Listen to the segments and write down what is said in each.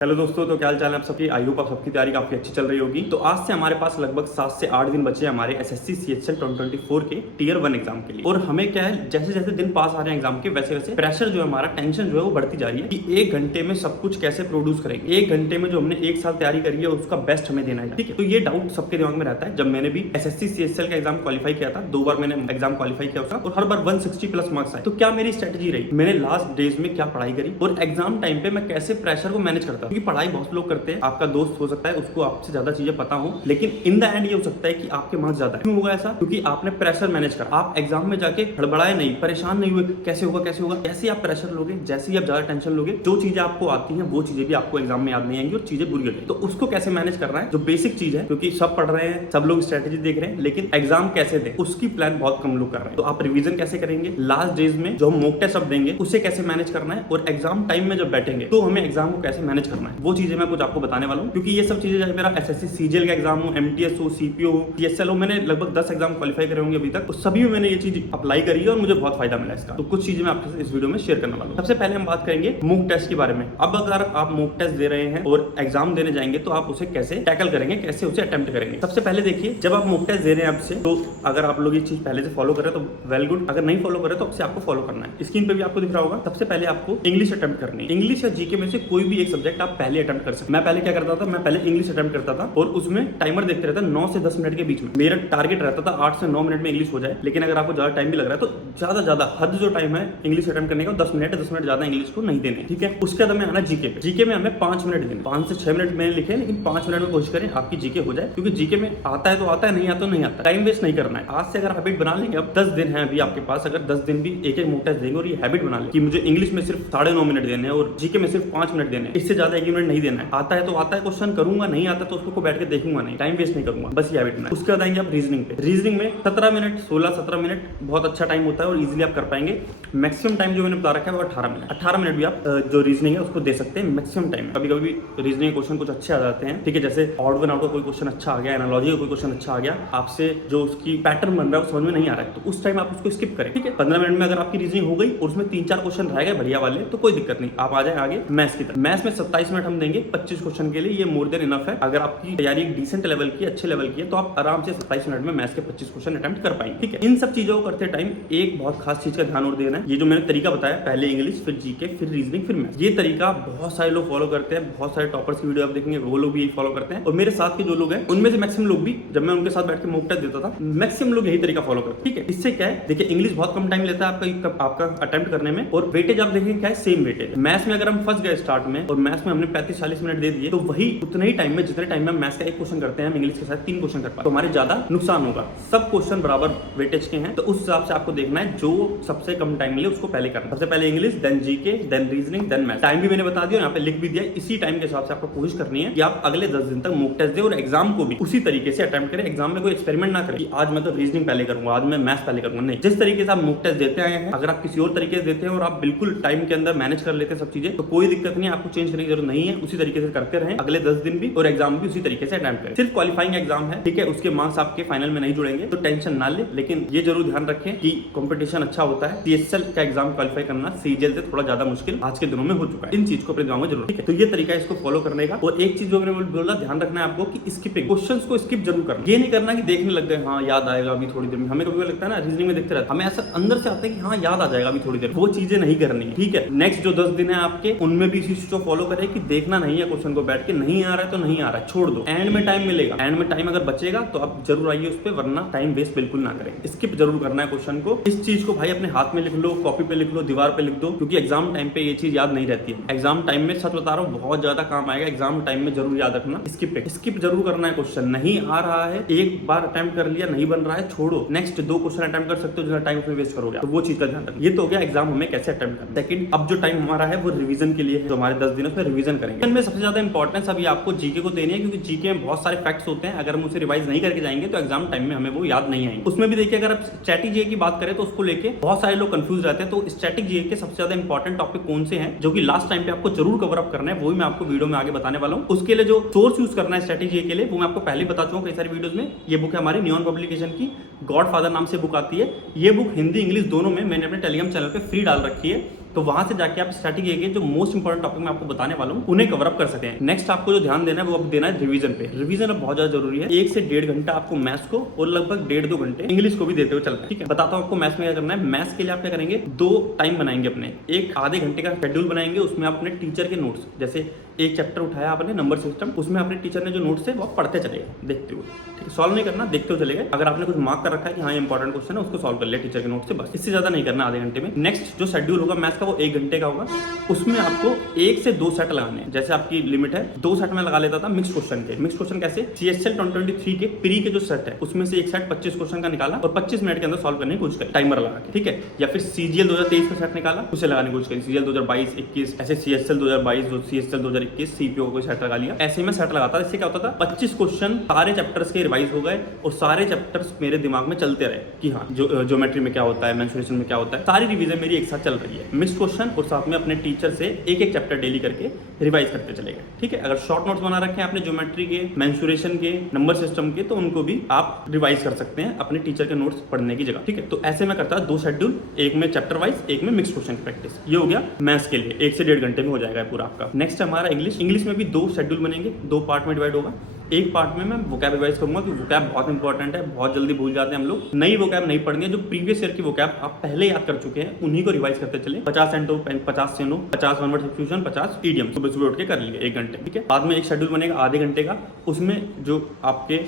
Hello दोस्तों, तो क्या हाल चाल है आप सबकी। आई होप आप सबकी तैयारी काफी अच्छी चल रही होगी। तो आज से हमारे पास लगभग 7 से 8 दिन बचे हैं हमारे एसएससी सीएचएल 2024 के टियर 1 एग्जाम के लिए। और हमें क्या है, जैसे जैसे दिन पास आ रहे हैं एग्जाम के, वैसे वैसे प्रेशर जो है हमारा, टेंशन जो है वो बढ़ती जा रही है कि 1 घंटे में सब कुछ कैसे प्रोड्यूस करेंगे। 1 घंटे में जो हमने 1 साल तैयारी करी है उसका बेस्ट हमें देना है, ठीक है। तो ये डाउट सबके दिमाग में रहता है। जब मैंने भी एसएससी सीएचएल का एग्जाम क्वालिफाई किया था, 2 बार मैंने एग्जाम क्वालिफाई किया उसका, और हर बार 160 प्लस मार्क्स आए। तो क्या मेरी स्ट्रेटेजी रही, मैंने लास्ट डेज में क्या पढ़ाई करी और एग्जाम टाइम पे मैं कैसे प्रेशर को मैनेज करता, क्योंकि पढ़ाई बहुत लोग करते हैं। आपका दोस्त हो सकता है उसको आपसे ज्यादा चीजें पता हो, लेकिन इन द एंड ये हो सकता है कि आपके मार्क्स ज्यादा है। क्यों होगा ऐसा? क्योंकि आपने प्रेशर मैनेज करा। आप एग्जाम में जाके हड़बड़ाए नहीं, परेशान नहीं हुए कैसे होगा कैसे होगा। जैसे आप प्रेशर लोगे, जैसे ही आप ज्यादा टेंशन लोगे, जो चीजें आपको आती हैं वो चीजें भी आपको एग्जाम में याद नहीं आएंगी और चीजें बुरी हो जाएंगी। तो उसको कैसे मैनेज करना है, जो बेसिक चीज है, क्योंकि सब पढ़ रहे हैं, सब लोग स्ट्रेटेजी देख रहे हैं, लेकिन एग्जाम कैसे दें उसकी प्लान बहुत कम लोग कर रहे हैं। तो आप रिवीजन कैसे करेंगे, लास्ट डेज में जो हम मॉक टेस्ट सब देंगे उसे कैसे मैनेज करना है, और एग्जाम टाइम में जब बैठेंगे तो हमें एग्जाम को कैसे मैनेज करना है, वो चीजें मैं कुछ आपको बताने वाला हूँ। क्योंकि ये सब चीजें, चाहे मेरा एसएससी सीजीएल का एग्जाम हो, एमटीएस हो, सीपीओ हो, सीएसएल हो, मैंने लगभग 10 एग्जाम क्वालिफाई करे होंगे अभी तक। तो सभी में मैंने ये चीज अप्लाई करी है और मुझे बहुत फायदा मिला इसका। तो कुछ चीजें मैं आपके इस वीडियो में शेयर करने वाला हूँ। सबसे पहले हम बात करेंगे मॉक टेस्ट के बारे में। अब अगर आप मॉक टेस्ट दे रहे हैं और एग्जाम देने जाएंगे तो आप उसे कैसे टैकल करेंगे, कैसे उसे अटेम्प्ट करेंगे। सबसे पहले देखिए, जब आप मॉक टेस्ट दे रहे हैं आपसे, तो अगर आप लोग ये चीज पहले से फॉलो करें तो वेल गुड, अगर नहीं फॉलो करें तो आपसे आपको फॉलो करना है। स्क्रीन पे भी आपको दिख रहा होगा। सबसे पहले आपको इंग्लिश अटेम्प्ट करनी है। इंग्लिश या जीके में से कोई भी एक सब्जेक्ट आप पहले अटेम्प्ट कर सकते। मैं पहले क्या करता था, मैं पहले इंग्लिश अटेम्प्ट करता था और उसमें टाइमर देखते रहता 9 से 10 मिनट के बीच में। मेरा टारगेट रहता था 8 से 9 मिनट में इंग्लिश हो जाए। लेकिन अगर आपको ज्यादा टाइम भी लग रहा है तो ज्यादा हद जो टाइम है इंग्लिश अटेम्प्ट करने का 10 मिनट है। 10 मिनट ज्यादा इंग्लिश को नहीं देने, ठीक है। उसके बाद हमें आना जीके पे। जीके में हमें 5 मिनट देने, 5 से 6 मिनट मैंने लिखे, लेकिन 5 मिनट में कोशिश करें आपकी जीके हो जाए। क्योंकि जीके में आता है तो आता है, नहीं आता तो नहीं आता। टाइम वेस्ट नहीं करना है। आज से अगर हैबिट बना लेंगे, अब 10 दिन है अभी आपके पास, अगर 10 दिन भी एक मॉक टेस्ट देंगे और ये हैबिट बना ले कि मुझे इंग्लिश में सिर्फ 9.5 मिनट देने हैं और जीके में सिर्फ 5 मिनट देने हैं, इससे ज्यादा 1 मिनट नहीं देना है। आता है तो आता है, क्वेश्चन करूंगा, नहीं आता तो उसको बैठ के देखूंगा नहीं, टाइम वेस्ट नहीं करूंगा, बस ये हैबिट बना। उसके बाद आएंगे आप रीजनिंग पे। रीजनिंग में 17 मिनट, 16-17 मिनट बहुत अच्छा टाइम होता है और इजीली आप कर पाएंगे। मैक्सिमम टाइम जो मैंने बता रखा है वो 18 मिनट। 18 मिनट भी आप जो रीजनिंग है उसको दे सकते हैं मैक्सिमम टाइम। कभी कभी रीजनिंग क्वेश्चन कुछ अच्छे आ जाते हैं, ठीक है, जैसे ऑड वन आउट का कोई क्वेश्चन अच्छा आ गया, एनालॉजी का कोई क्वेश्चन अच्छा आ गया, आपसे जो उसकी पैटर्न बन रहा है वो समझ में नहीं आ रहा है, तो उस टाइम आप उसको स्किप करें, ठीक है। 15 मिनट में अगर आपकी रीजनिंग हो गई और उसमें 3-4 क्वेश्चन रह गए बढ़िया वाले, तो कोई दिक्कत नहीं, आप आ जाए आगे मैथ्स की तरफ। मैथ्स में 27 मिनट हम देंगे 25 क्वेश्चन के लिए, ये मोर देन इनफ है। अगर आपकी तैयारी डिसेंट लेवल की, अच्छे लेवल की है, तो आप आराम से 27 मिनट में मैथ्स के 25 क्वेश्चन अटेम्प्ट कर पाएंगे, ठीक है। इन सब चीजों को करते टाइम एक बहुत खास चीज का ध्यान और देना है। ये जो मैंने तरीका बताया, पहले इंग्लिश, फिर जीके, फिर रीजनिंग, फिर मैथ्स, ये तरीका बहुत सारे लोग फॉलो करते हैं। बहुत सारे टॉपर्स की वीडियो आप देखेंगे वो लोग भी यही फॉलो करते हैं, और मेरे साथ के जो लोग हैं उनमें से मैक्सिमम लोग भी, जब मैं उनके साथ बैठ के मॉक टेस्ट देता था, मैक्सिमम लोग यही तरीका फॉलो करते हैं, ठीक है। इससे क्या है, देखिए इंग्लिश बहुत कम टाइम लेता है आपका अटेम्प्ट करने में, और वेटेज आप देखेंगे क्या है, सेम वेटेज। मैथ्स में अगर हम फंस गए स्टार्ट में और मैथ्स में हमने 35-40 मिनट दे दिए, तो वही उतने ही टाइम में, जितने टाइम में हम मैथ्स का एक क्वेश्चन करते हैं, हम इंग्लिश के साथ 3 क्वेश्चन कर पाए, तो हमारे ज्यादा नुकसान होगा। सब क्वेश्चन बराबर वेटेज के हैं, तो उस हिसाब से आपको देखना है जो सबसे कम टाइम मिले उसको पहले करना। सबसे पहले English, then GK, then reasoning, then maths. Time भी मैंने बता दिया, यहाँ पे लिख भी दिया। इसी टाइम के हिसाब से आपको कोशिश करनी है कि आप अगले 10 दिन तक मॉक टेस्ट दें और एग्जाम को भी उसी तरीके से अटेम्प्ट करें। एग्जाम में कोई एक्सपेरिमेंट ना करें कि आज मैं तो रीजनिंग पहले करूंगा, आज मैं मैथ्स पहले करूंगा, नहीं। जिस तरीके से आप मॉक टेस्ट देते आए हैं, अगर आप किसी और तरीके से देते हैं और आप बिल्कुल टाइम के अंदर मैनेज कर लेते हैं सब चीजें, तो कोई दिक्कत नहीं, आपको चेंज करने की जरूरत नहीं है। उसी तरीके से करते रहें अगले 10 दिन भी, और एग्जाम भी उसी तरीके से अटेम्प्ट करें। सिर्फ क्वालिफाइंग एग्जाम है, ठीक है, उसके मार्क्स आपके फाइनल में नहीं जुड़ेंगे, तो टेंशन ना ले। लेकिन ये जरूर ध्यान रखें कि कंपटीशन अच्छा होता है। सीएचएल का एग्जाम क्वालिफाई करना सीजीएल से थोड़ा ज्यादा मुश्किल आज के दिनों में हो चुका है। इन चीज को अपने दिमाग में जरूर, ठीक है। तो ये तरीका है इसको फॉलो करने का। और एक चीज जो मैंने बोला, ध्यान रखना है आपको कि स्किपिंग, क्वेश्चंस को स्किप जरूर करना। ये नहीं करना कि देखने लग गए, हाँ याद आएगा अभी थोड़ी देर में। हमें कभी लगता है ना, रीजनिंग में देखते रहते, हमें ऐसा अंदर से आता है कि हाँ याद आ जाएगा अभी थोड़ी देर, वो चीजें नहीं करनी है, ठीक है। नेक्स्ट जो 10 दिन है आपके, उनमें भी इसी चीज को फॉलो करें कि देखना नहीं है क्वेश्चन को बैठ के, नहीं आ रहा है तो नहीं आ रहा है, छोड़ दो। एंड में टाइम मिलेगा, एंड में टाइम अगर बचेगा तो आप जरूर आइए उस पर, वरना टाइम वेस्ट बिल्कुल ना करें। स्किप जरूर करना है क्वेश्चन को। इस चीज को भाई अपने हाथ में लिख लो, कॉपी पे लिख लो, दीवार पे लिख दो, क्योंकि एग्जाम टाइम पे ये चीज याद नहीं रहती है। एग्जाम टाइम में सच बता रहा हूँ बहुत ज्यादा काम आएगा। एग्जाम टाइम में जरूर याद रखना, स्किप जरूर करना है। क्वेश्चन नहीं आ रहा है, एक बार अटेम्प्ट कर लिया, नहीं बन रहा है, छोड़ो, नेक्स्ट 2 क्वेश्चन अटेम्प्ट कर सकते हो, जितना टाइम उसमें वेस्ट करोगे, तो वो चीज का ध्यान रखना। ये तो हो गया एग्जाम हमें कैसे अटेम्प्ट करना। सेकंड, अब जो टाइम हमारा है वो रिवीजन के लिए है, जो हमारे 10 दिन उसमें रिवीजन करेंगे। इनमें सबसे ज्यादा इंपॉर्टेंस अभी आपको जीके को देनी है, क्योंकि जीके में बहुत सारे फैक्ट्स होते हैं, अगर हम उसे रिवाइज नहीं करके जाएंगे तो एग्जाम टाइम में हमें वो याद नहीं आएंगे। उसमें भी देखिए, अगर आप स्टैटिक जीके की बात करें तो उसको लेके बहुत सारे लोग कंफ्यूज रहते हैं। तो स्टैटिक जीके के सबसे ज्यादा इंपॉर्टेंट टॉपिक कौन से हैं, जो कि लास्ट टाइम पे आपको जरूर कवर अप करना है, वही मैं आपको वीडियो में आगे बताने वाला हूँ। उसके लिए जो सोर्स यूज करना है स्टैटिक जीके के लिए, वो मैं आपको पहले बता चुका हूँ कई सारी वीडियोस में। ये बुक है हमारी नियॉन पब्लिकेशन की, गॉडफादर नाम से बुक आती है। ये बुक हिंदी इंग्लिश दोनों में मैंने अपने टेलीग्राम चैनल पे फ्री डाल रखी है। तो वहां से जाके आप स्ट्रैटेजी के जो मोस्ट इंपॉर्टेंट टॉपिक मैं आपको बताने वाला हूँ उन्हें कवर अप कर सकते हैं। नेक्स्ट आपको जो ध्यान देना है वो अब देना है रिवीजन पे। रिवीजन अब बहुत ज्यादा जरूरी है। 1 से 1.5 घंटा आपको मैथ्स को और लगभग 1.5-2 घंटे इंग्लिश को भी देते हुए चलना है। ठीक है, बताता हूँ आपको मैथ्स में क्या करना है। मैथ्स के लिए आप क्या करेंगे, 2 टाइम बनाएंगे अपने, एक आधे घंटे का शेड्यूल बनाएंगे, उसमें आप अपने टीचर के नोट्स, जैसे एक चैप्टर उठाया आपने नंबर सिस्टम, उसमें अपने टीचर ने जो नोट्स है वो पढ़ते चलेगा देखते हुए। ठीक है, सॉल्व नहीं करना, देखते हुए चलेगा। अगर आपने कुछ मार्क कर रखा है कि हाँ ये इंपॉर्टेंट क्वेश्चन है, उसको सॉल्व कर लिया टीचर के नोट से, बस इससे ज्यादा नहीं करना आधे घंटे में। नेक्स्ट जो शेड्यूल होगा मैथ्स का वो 1 घंटे का होगा, उसमें आपको 1 से 2 सेट लगाने हैं। जैसे आपकी लिमिट है 2 सेट में लगा लेता था मिक्स क्वेश्चन के। मिक्स क्वेश्चन कैसे, CHL 2023 के प्री के जो सेट है उसमें से एक सेट 25 क्वेश्चन का निकाला और 25 मिनट के अंदर सॉल्व करने की कोशिश करी टाइमर लगा के। ठीक है, या फिर CGL 2023 का सेट निकाला, उसे लगाने की कोशिश करी, CGL 2022-21, ऐसे CHL 2022, CHL 2021 CPO को सेट लगा लिया। ऐसे में सेट लगाता था। इससे क्या होता था, 25 क्वेश्चन सारे चैप्टर्स के रिवाइज हो गए और सारे चैप्टर्स मेरे दिमाग में चलते रहे कि हाँ ज्योमेट्री में क्या होता है, मेंसुरेशन में क्या होता है, सारी रिवीजन मेरी एक साथ चल रही है। मिक्स क्वेश्चन और साथ में अपने टीचर से एक चैप्टर डेली करके रिवाइज करते चले गए। ठीक है, अगर शॉर्ट नोट्स बना रखे हैं आपने ज्योमेट्री के, मेंसुरेशन के, नंबर सिस्टम के, तो उनको भी आप रिवाइज कर सकते हैं अपने टीचर के नोट्स पढ़ने की जगह। ठीक है, तो ऐसे में करता है 2 शेड्यूल, एक में चैप्टर वाइज, एक में मिक्स क्वेश्चन की प्रैक्टिस। ये हो गया मैथ्स के लिए, 1 से 1.5 घंटे में हो जाएगा पूरा आपका। नेक्स्ट हमारा इंग्लिश। इंग्लिश में भी 2 शेड्यूल बनेंगे, 2 पार्ट में डिवाइड होगा। एक पार्ट में मैं वोकैब रिवाइज करूंगा कि वोकैब बहुत इंपॉर्टेंट है, बहुत जल्दी भूल जाते हैं हम लोग। नई वोकैब नहीं पढ़नी है, जो प्रीवियस ईयर की वोकैब आप पहले याद कर चुके हैं उन्हीं को रिवाइज करते चले। 50 सेंटो, 50 सेनो, 50 वन वर्ड सब्स्टिट्यूशन, 50 इडियम सुबह सुबह उठ के कर लिए 1 घंटे। ठीक है, बाद में एक शेड्यूल बनेगा आधे घंटे का, उसमें जो आपके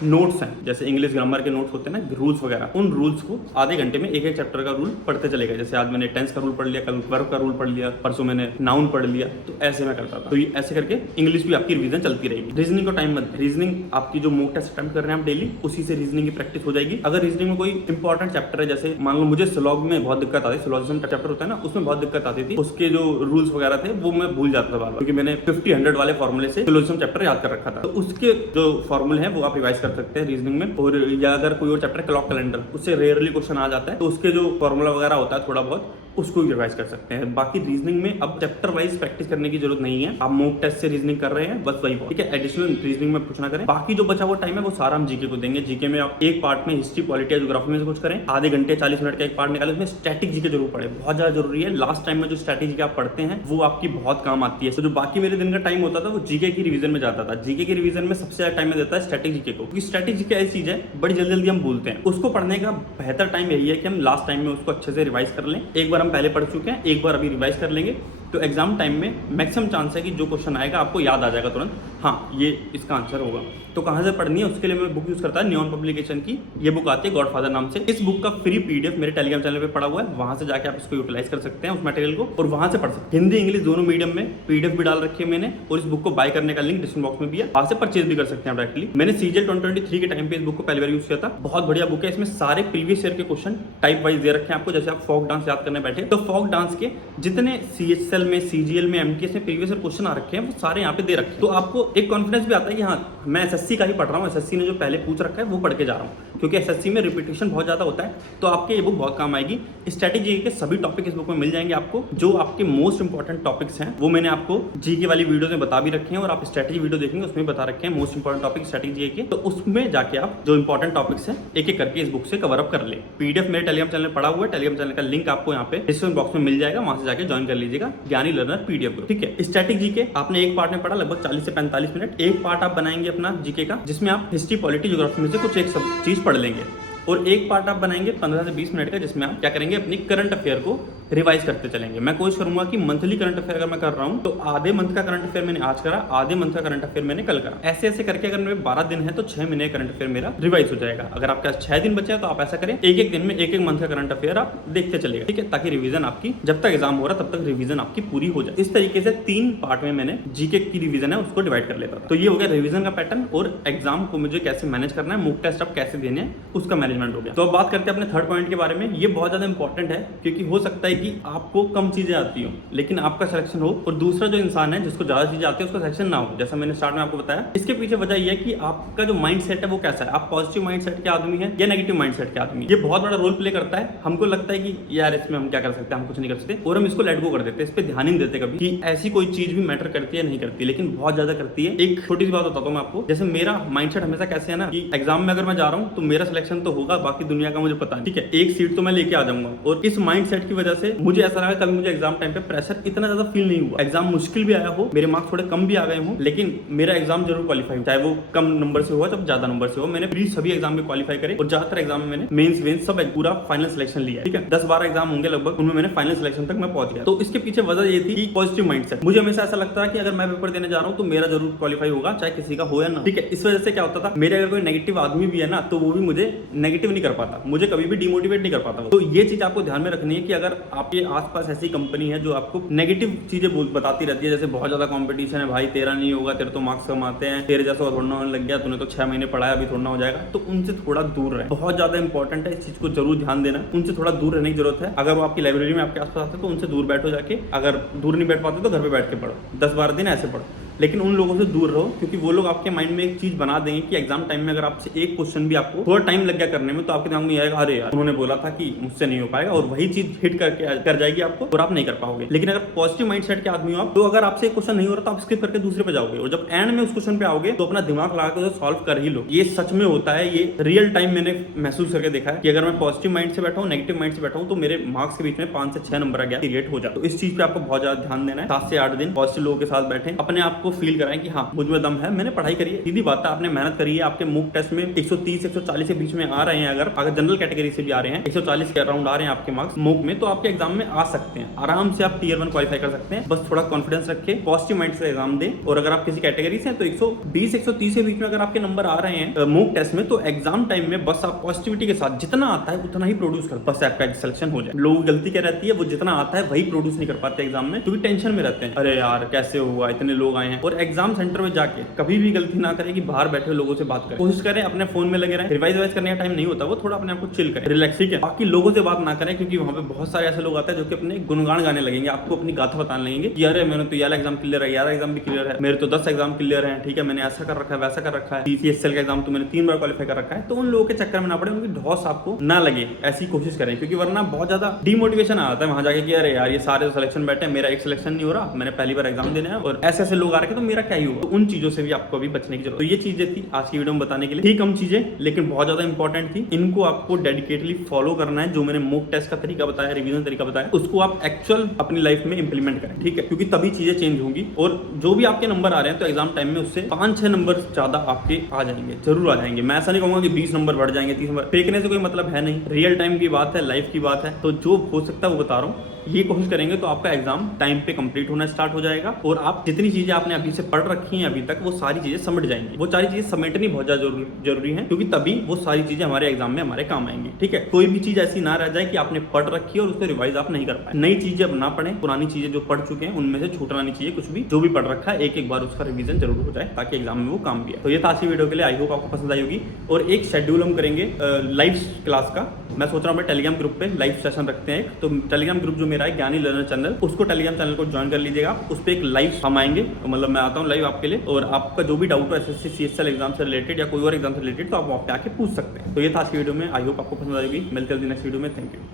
नोट्स हैं, जैसे इंग्लिश ग्रामर के नोट्स होते हैं ना, रूल्स वगैरह, उन रूल्स को आधे घंटे में एक चैप्टर का रूल पढ़ते चलेगा। जैसे आज मैंने टेंस का रूल पढ़ लिया, कल वर्ब का रूल पढ़ लिया, परसों मैंने नाउन पढ़ लिया, तो ऐसे में करता था। तो ये ऐसे करके इंग्लिश भी आपकी रिवीजन चलती रहेगी। रीजनिंग को टाइम मत, रीजनिंग आपकी जो मॉक टेस्ट अटेम्प्ट कर रहे हैं आप डेली, उसी से रीजनिंग की प्रैक्टिस हो जाएगी। अगर रीजनिंग में कोई इंपॉर्टेंट चैप्टर है, जैसे मान लो मुझे सिलॉग में बहुत दिक्कत आती है, सिलॉजिज्म चैप्टर होता है ना, उसमें बहुत दिक्कत आती थी, उसके जो रूल्स वगैरह थे वो मैं भूल जाता था बार बार, क्योंकि मैंने 50-100 वाले फॉर्मूले से सिलॉजिज्म चैप्टर याद कर रखा था। तो उसके जो फॉर्मूले हैं वो आप रिवाइज कर सकते हैं रीजनिंग में। और या अगर कोई और चैप्टर क्लॉक कैलेंडर, उससे रेयरली क्वेश्चन आ जाता है, तो उसके जो फॉर्मूला वगैरह होता है थोड़ा बहुत, उसको भी रिवाइज कर सकते हैं। बाकी रीजनिंग में अब चैप्टर वाइज प्रैक्टिस करने की जरूरत नहीं है, आप मॉक टेस्ट से रीजनिंग कर रहे हैं बस वही बहुत। ठीक है, एडिशनल रीजनिंग में कुछ ना करें। बाकी जो बचा हुआ टाइम है वो सारा हम जीके को देंगे। जीके में आप एक पार्ट में हिस्ट्री, पॉलिटी, ज्योग्राफी में से कुछ करें, आधे घंटे 40 मिनट का एक पार्ट निकालें, उसमें स्टैटिक जीके जरूर पढ़े, बहुत ज्यादा जरूरी है। लास्ट टाइम में जो स्ट्रैटेजी आप पढ़ते हैं वो आपकी बहुत काम आती है। तो जो बाकी मेरे दिन का टाइम होता था वो जीके की रिवीजन में जाता था। जीके की रिवीजन में सबसे ज्यादा टाइम में देता है स्टैटिक जीके को, क्योंकि स्टैटिक जीके ऐसी चीज है बड़ी जल्दी जल्दी हम भूलते हैं। उसको पढ़ने का बेहतर टाइम यही है कि हम लास्ट टाइम में उसको अच्छे से रिवाइज कर लें। एक बार हम पहले पढ़ चुके हैं, एक बार अभी रिवाइज कर लेंगे, तो एग्जाम टाइम में मैक्सिमम चांस है कि जो क्वेश्चन आएगा आपको याद आ जाएगा तुरंत, हाँ ये इसका आंसर होगा। तो कहाँ से पढ़नी है उसके लिए मैं बुक यूज करता है न्यून पब्लिकेशन की, ये बुक आती है गॉडफादर नाम से। इस बुक का फ्री पीडीएफ मेरे टेलीग्राम चैनल पे पड़ा हुआ है, वहां से जाके आप इसको यूटिलाइज कर सकते हैं उस मटेरियल को, और वहां से पढ़ सकते हैं। हिंदी इंग्लिश दोनों मीडियम में पीडीएफ भी डाल रखी है मैंने, और इस बुक को बाय करने का लिंक डिस्क्रिप्शन बॉक्स में भी है, वहां से परचेज भी कर सकते हैं डायरेक्टली। मैंने CGL 2023 के टाइम पे इस बुक को पहली बार यूज किया था, बहुत बढ़िया बुक है। इसमें सारे प्रीवियस ईयर के क्वेश्चन टाइप वाइज दे रखे हैं आपको। जैसे आप फोक डांस याद करने बैठे तो फोक डांस के जितने CHL में, CGL में, MTS में प्रीवियस ईयर क्वेश्चन आ रखे हैं वो सारे यहाँ पे दे रखे हैं। तो आपको एक कॉन्फिडेंस भी आता है कि हाँ मैं SSC का ही पढ़ रहा हूँ, SSC ने जो पहले पूछ रखा है वो पढ़ के जा रहा हूँ, क्योंकि SSC में रिपीटेशन बहुत ज्यादा होता है। तो आपके ये बुक बहुत काम आएगी। स्ट्रैटेजी के सभी टॉपिक इस बुक में मिल जाएंगे आपको। जो आपके मोस्ट इंपॉर्टेंट टॉपिक्स हैं वो मैंने आपको जीके वाली वीडियो में बता भी रखे हैं, और आप स्ट्रैटेजी वीडियो देखेंगे उसमें बता रखे हैं मोस्ट इंपॉर्टेंट टॉपिक स्ट्रैटेजी के। तो उसमें जाके आप जो इंपॉर्टेंट टॉपिक्स हैं एक एक करके इस बुक से कवर अप कर ले। पीडीएफ मेरे टेलीग्राम चैनल पड़ा हुआ है, टेलीग्राम चैनल का लिंक आपको यहाँ पे डिस्क्रिप्शन बॉक्स में मिल जाएगा, वहां से जाके ज्वाइन कर लीजिएगा ज्ञानी लर्नर पीडीएफ ग्रुप। ठीक है, स्ट्रैटेजी के आपने एक पार्ट में पढ़ा लगभग 40 से 45 मिनट। एक पार्ट आप बनाएंगे अपना जीके का, जिसमें आप हिस्ट्री, पॉलिटी, ज्योग्राफी में से कुछ एक सब चीज पढ़ लेंगे, और एक पार्ट आप बनाएंगे 15 से 20 मिनट का, जिसमें आप क्या करेंगे, अपनी करंट अफेयर को रिवाइज करते चलेंगे। मैं कोशिश करूंगा कि मंथली करंट अफेयर अगर मैं कर रहा हूं तो आधे मंथ का करंट अफेयर मैंने आज करा, आधे मंथ का करंट अफेयर मैंने कल करा। ऐसे ऐसे करके अगर मेरे 12 दिन है तो 6 महीने करंट अफेयर मेरा रिवाइज हो जाएगा। अगर आपके पास 6 दिन बचे हैं तो आप ऐसा करें, एक एक दिन में एक एक मंथ का करंट अफेयर आप देखते चलेगा। ठीक है, ताकि रिवीजन आपकी जब तक एग्जाम हो रहा तब तक रिवीजन आपकी पूरी हो जाए। इस तरीके से 3 पार्ट में मैंने जीके की रिवीजन है उसको डिवाइड कर लेता था। तो ये हो गया रिवीजन का पैटर्न, और एग्जाम को मुझे कैसे मैनेज करना है, मॉक टेस्ट आप कैसे देने हैं, उसका मैनेजमेंट हो गया। तो अब बात करते हैं अपने थर्ड पॉइंट के बारे में। ये बहुत ज्यादा इंपॉर्टेंट है, क्योंकि हो सकता है कि आपको कम चीजें आती हो लेकिन आपका सिलेक्शन हो, और दूसरा जो इंसान है जिसको ज्यादा चीजें आती है उसका सिलेक्शन ना हो। जैसा मैंने स्टार्ट में आपको बताया, इसके पीछे वजह यह है कि आपका जो माइंड सेट है वो कैसा है, आप पॉजिटिव माइंड सेट के आदमी है या नेगेटिव माइंड सेट के आदमी है। ये बहुत बड़ा रोल प्ले करता है। हमको लगता है कि यार इसमें हम क्या कर सकते हैं, हम कुछ नहीं कर सकते, और हम इसको लेट गो कर देते हैं, इस पर ध्यान ही नहीं देते कभी कि ऐसी कोई चीज भी मैटर करती है, नहीं करती, लेकिन बहुत ज्यादा करती है। एक छोटी सी बात बताता हूँ मैं आपको, जैसे मेरा माइंड सेट हमेशा कैसे है ना कि एग्जाम में अगर मैं जा रहा हूँ तो मेरा सिलेक्शन तो होगा, बाकी दुनिया का मुझे पता नहीं, ठीक है, एक सीट तो मैं लेके आ जाऊंगा। और इस माइंडसेट की वजह से मुझे ऐसा लगा कभी मुझे एग्जाम टाइम पे प्रेशर इतना ज्यादा फील नहीं हुआ। एग्जाम मुश्किल भी आया हो, मेरे मार्क्स थोड़े कम भी आ गए हो, लेकिन मेरा एग्जाम जरूर क्वालिफाई, चाहे वो कम नंबर से हुआ चाहे ज्यादा नंबर से हो। मैंने प्लीज सभी एग्जाम में क्वालिफाई करे और ज्यादातर एग्जाम में मैंने मेंस वेंस सब पूरा फाइनल सिलेक्शन लिया, ठीक है। 10-12 एग्जाम होंगे लगभग, उनमें मैंने फाइनल सिलेक्शन तक मैं पहुंच गया। तो इसके पीछे वजह ये थी कि पॉजिटिव माइंडसेट। मुझे हमेशा ऐसा लगता है कि अगर मैं पेपर देने जा रहा हूं तो मेरा जरूर क्वालिफाई होगा, चाहे किसी का हो या ना, ठीक है। इस वजह से क्या होता था, मेरे अगर कोई नेगेटिव आदमी भी है ना तो वो भी मुझे नेगेटिव नहीं कर पाता, मुझे कभी भी डिमोटिवेट नहीं कर पाता। तो ये चीज आपको ध्यान में रखनी है कि अगर आपके आसपास ऐसी कंपनी है जो आपको नेगेटिव चीजें बताती रहती है, जैसे बहुत ज्यादा कंपटीशन है भाई, तेरा नहीं होगा, तेरे तो मार्क्स कम आते हैं, तेरे जैसा थोड़ा होने लग गया, तूने तो 6 महीने पढ़ाया, अभी थोड़ा हो जाएगा, तो उनसे थोड़ा दूर रहे। बहुत ज्यादा इंपॉर्टेंट है, इस चीज को जरूर ध्यान देना, उनसे थोड़ा दूर रहने की जरूरत है। अगर वो आपकी लाइब्रेरी में आपके आसपास आते हैं तो उनसे दूर बैठो जाके, अगर दूर नहीं बैठ पाते तो घर पे बैठ के पढ़ो, 10-12 दिन ऐसे पढ़ो, लेकिन उन लोगों से दूर रहो, क्योंकि वो लोग आपके माइंड में एक चीज बना देंगे कि एग्जाम टाइम में अगर आपसे एक क्वेश्चन भी आपको थोड़ा टाइम लग गया करने में तो आपके दिमाग में आएगा अरे यार उन्होंने बोला था कि मुझसे नहीं हो पाएगा, और वही चीज हिट कर जाएगी आपको और आप नहीं कर पाओगे। लेकिन अगर पॉजिटिव माइंडसेट के आदमी हो आप, तो अगर आपसे एक क्वेश्चन नहीं हो रहा तो आप स्किप करके दूसरे पे जाओगे, और जब एंड में उस क्वेश्चन पे आओगे तो अपना दिमाग लगा के सॉल्व कर ही लो। ये सच में होता है, ये रियल टाइम मैंने महसूस करके देखा है कि अगर मैं पॉजिटिव माइंड से बैठा हूँ, नेगेटिव माइंड से बैठा हूँ, तो मेरे मार्क्स के बीच में 5 से 6 नंबर आ गया क्रिएट हो जाए। तो इस चीज पे आपको बहुत ज्यादा ध्यान देना है। 7 से 8 दिन पॉजिटिव लोगों के साथ बैठे, अपने आप को फील कराएं कि हाँ मुझ में दम है, मैंने पढ़ाई करी है। सीधी बात है, आपने मेहनत करी है, आपके मूक टेस्ट में 130-140 के बीच में आ रहे हैं, अगर जनरल कैटेगरी से भी आ रहे हैं 140 के अराउंड आ रहे हैं आपके मार्क्स मूक में, तो आपके एग्जाम में आ सकते हैं आराम से, आप टियर 1 क्वालिफाई कर सकते हैं। बस थोड़ा कॉन्फिडेंस रखें, पॉजिटिव माइंड से एग्जाम दें, और अगर आप किसी कैटेगरी से हैं तो 120-130 के बीच में अगर आपके नंबर आ रहे हैं मूक टेस्ट में, तो एग्जाम टाइम में बस आप पॉजिटिविटी के साथ जितना आता है उतना ही प्रोड्यूस कर, बस आपका सिलेक्शन हो जाए। लोगों की गलती क्या रहती है, वो जितना आता है वही प्रोड्यूस नहीं कर पाते एग्जाम में, क्योंकि टेंशन में रहते हैं, अरे यार कैसे हुआ, इतने लोग आए हैं। और एग्जाम सेंटर में जाके कभी भी गलती ना करें कि बाहर बैठे लोगों से बात करें, कोशिश करें अपने फोन में लगे रहें, रिवाइज करने का टाइम नहीं होता, वो थोड़ा अपने आप को चिल करें, रिलैक्स, ठीक है। बाकी लोगों से बात ना करें, क्योंकि वहां पे बहुत सारे ऐसे लोग आते हैं जो कि अपने गुणगान गाने लगेंगे, आपको अपनी गाथा बताने लगेंगे कि अरे मैंने तो यार एग्जाम क्लियर है, यार एग्जाम भी क्लियर है, मेरे तो 10 एग्जाम क्लियर है, ठीक है, मैंने ऐसा कर रखा है, वैसा कर रखा है, CCSL का एग्जाम तो मैंने 3 बार क्वालिफाई कर रखा है। तो उन लोगों के चक्कर में ना पड़े, उनकी ढौस आपको ना लगे, ऐसी कोशिश करें, क्योंकि वरना बहुत ज्यादा डिमोटिवेशन आता है वहां जाके कि अरे यार ये सारे सिलेक्शन बैठे, मेरा एक सिलेक्शन नहीं हो रहा, मैंने पहली बार एग्जाम देना है और ऐसे ऐसे लोग आ रहे हैं, तो मेरा क्या ही होगा। तो उन चीजों से भी आपको अभी बचने की जरूरत। तो ये चीजें थी आज की वीडियो में बताने के लिए, ठीक कम चीजें लेकिन बहुत ज्यादा इंपॉर्टेंट थी, इनको आपको डेडिकेटली फॉलो करना है। जो मैंने मॉक टेस्ट का तरीका बताया, रिवीजन तरीका बताया, उसको आप एक्चुअल अपनी लाइफ में इंप्लीमेंट करें, ठीक है, क्योंकि तभी चीजें चेंज होंगी। और जो भी आपके नंबर आ रहे हैं तो एग्जाम टाइम में उससे 5-6 नंबर ज्यादा आपके आ जाएंगे, जरूर आ जाएंगे। मैं ऐसा नहीं कहूंगा कि 20 नंबर बढ़ जाएंगे, 30 नंबर, फेंकने से कोई मतलब है नहीं, रियल टाइम की बात है, लाइफ की बात है। तो जो हो सकता है वो बता रहा हूँ, ये कोशिश करेंगे तो आपका एग्जाम टाइम पे कंप्लीट होना स्टार्ट हो जाएगा, और आप जितनी चीजें आपने अभी से पढ़ रखी हैं अभी तक, वो सारी चीजें समझ जाएंगी। वो सारी चीजें समेटनी बहुत ज्यादा जरूरी है, क्योंकि तभी वो सारी चीजें हमारे एग्जाम में हमारे काम आएंगी, ठीक है। कोई भी चीज ऐसी ना रह जाए कि आपने पढ़ रखी है और उसको रिवाइज आप नहीं कर पाए। नई चीजें अब ना पढ़ें, पुरानी चीजें जो पढ़ चुके हैं उनमें से छूटना नहीं चाहिए कुछ भी। जो भी पढ़ रखा है एक बार उसका रिवीजन जरूर हो जाए, ताकि एग्जाम में वो काम भी है। तो ये था आज की वीडियो के लिए, आई होप आपको पसंद आई होगी। और एक शेड्यूल हम करेंगे लाइव क्लास का, मैं सोच रहा हूँ टेलीग्राम ग्रुप पे लाइव सेशन रखते हैं। तो टेलीग्राम ग्रुप जो मेरा है ज्ञानी लर्नर चैनल, उसको टेलीग्राम चैनल को ज्वाइन कर लीजिएगा। उस पर एक लाइव हम आएंगे, तो मतलब मैं आता हूँ लाइव आपके लिए, और आपका जो भी डाउट हो SSC CSL एग्जाम से रिलेटेड या कोई और एग्जाम से रिलेटेड, तो आप वहाँ पे आके पूछ सकते हैं। तो ये था आज की वीडियो में, आई होप आपको पसंद आएगी। मिलते हैं नेक्स्ट वीडियो में, थैंक यू।